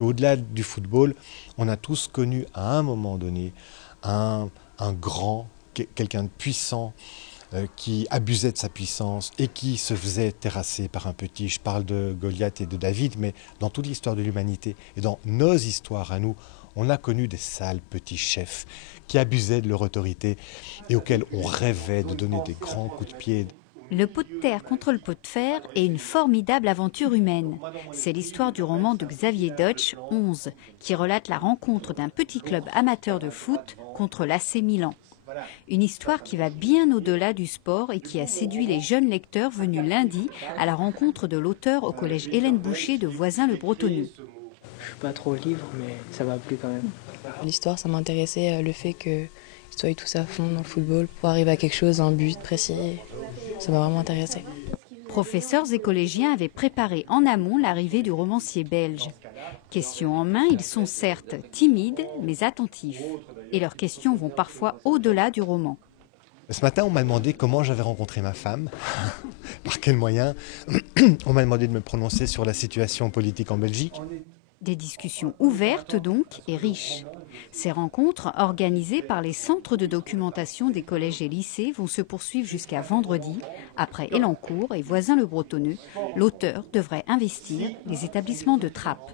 Au-delà du football, on a tous connu à un moment donné un grand, quelqu'un de puissant, qui abusait de sa puissance et qui se faisait terrasser par un petit. Je parle de Goliath et de David, mais dans toute l'histoire de l'humanité et dans nos histoires à nous, on a connu des sales petits chefs qui abusaient de leur autorité et auxquels on rêvait de donner des grands coups de pied. Le pot de terre contre le pot de fer est une formidable aventure humaine. C'est l'histoire du roman de Xavier Deutsch, 11, qui relate la rencontre d'un petit club amateur de foot contre l'AC Milan. Une histoire qui va bien au-delà du sport et qui a séduit les jeunes lecteurs venus lundi à la rencontre de l'auteur au collège Hélène Boucher de Voisins-le-Bretonneux. Je suis pas trop livre, mais ça m'a plu quand même. L'histoire, ça m'intéressait, le fait qu'ils soient tous à fond dans le football pour arriver à quelque chose, un but précis, ça m'a vraiment intéressé. Professeurs et collégiens avaient préparé en amont l'arrivée du romancier belge. Questions en main, ils sont certes timides, mais attentifs. Et leurs questions vont parfois au-delà du roman. Ce matin, on m'a demandé comment j'avais rencontré ma femme, par quels moyens. On m'a demandé de me prononcer sur la situation politique en Belgique. Des discussions ouvertes donc et riches. Ces rencontres, organisées par les centres de documentation des collèges et lycées, vont se poursuivre jusqu'à vendredi. Après Elancourt et Voisins-le-Bretonneux, l'auteur devrait investir les établissements de Trappes.